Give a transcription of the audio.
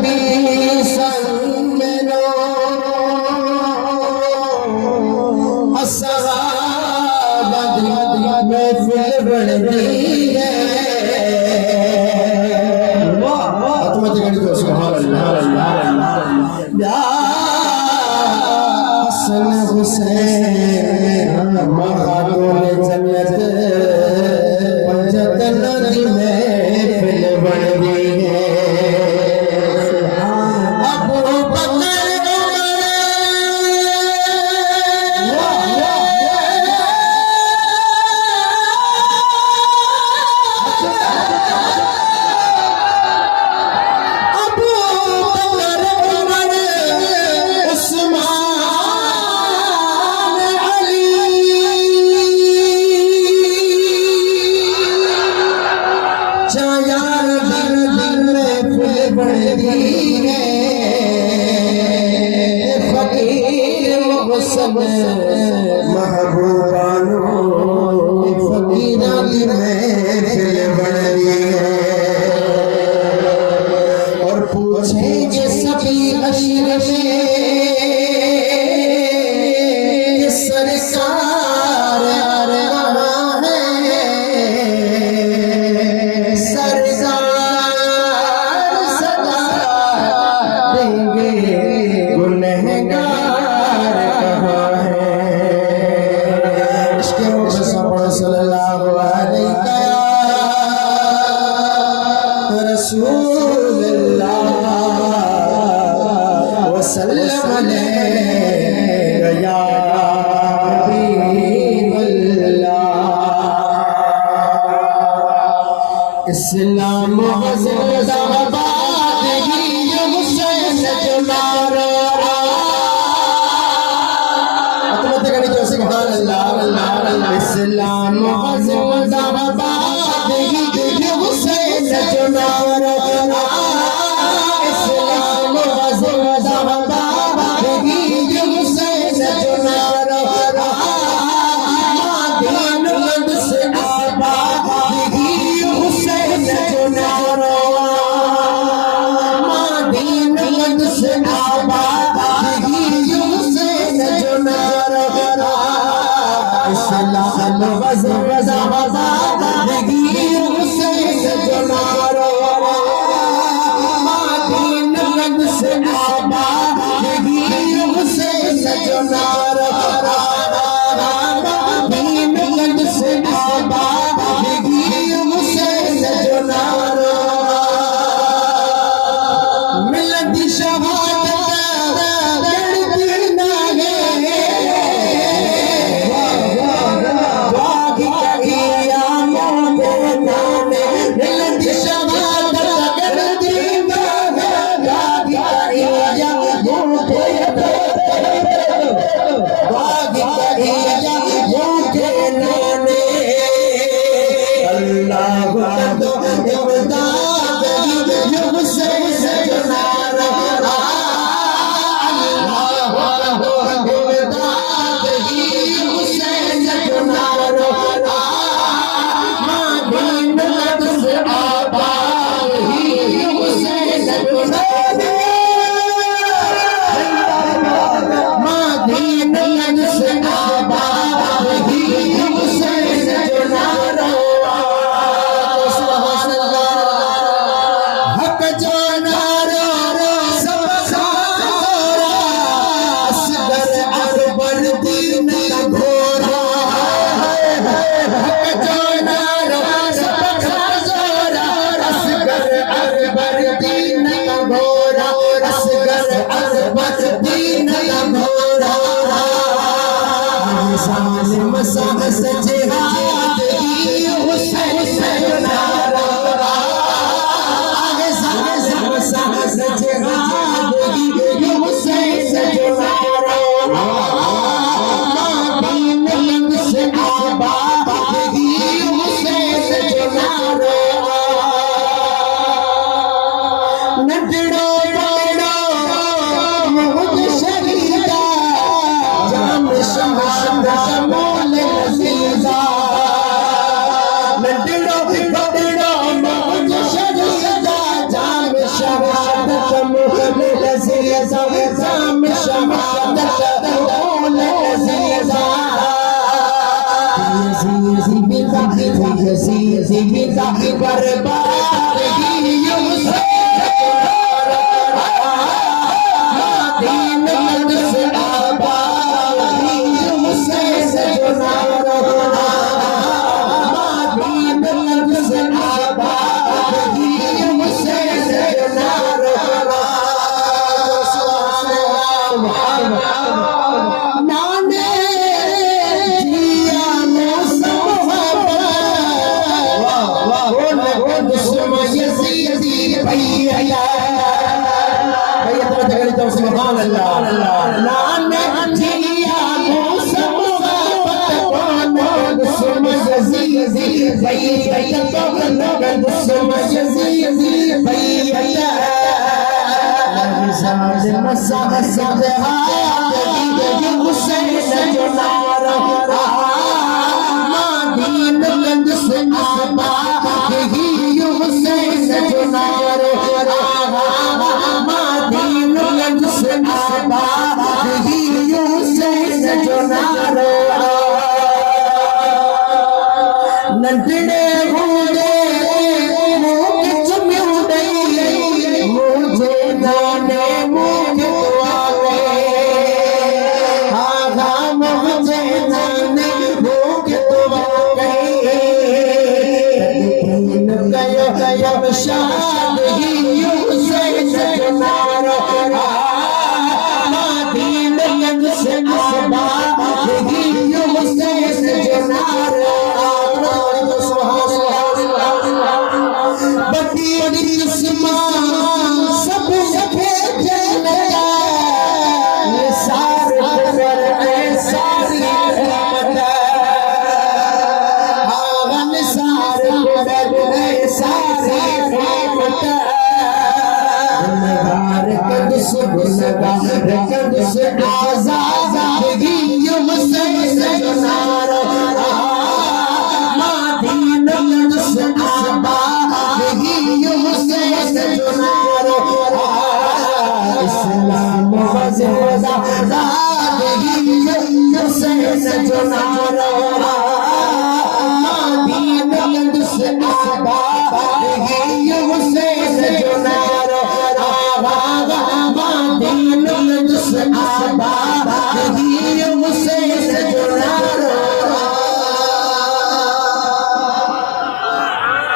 نبی سنگ نو اصحاب محفل بڑھتی ہے حسن حسین خاتون جنت پنجت ندی محفل بڑھتی ہے السلام موسم لذیذا جام شہادت پھول لذیذا یزیدہ بربادگی یوسف دین قدس آبادی یوسف دین قدس آبادی یوسف نانے جیا موسم قدسم یزیدی بھیا سبحان اللہ نانے جیا موسم قدسم یزیدی بھیا قدسم یزیدی بھیا مساحت حسین جو نارا دین قدس آبادگی حسین جو نارا دین قدس آبادگی حسین جو نارا ننٹڑے ہوندے موک چمیوڑے مجھے نانے موک دوالے آغا مجھے نانے موک دوالے دین قیو شادگی حسین جو نارا دین قدس آبادگی حسین جو نارا بڑی قسماں سب بھیجن نثار پر ساری رحمت آغا نثار پر ساری رحمت گنہگار قدس آزادگی حسین جو نارا دین قدس آبادگی حسین جو نارا اسلام و زندگی حسین جو نارا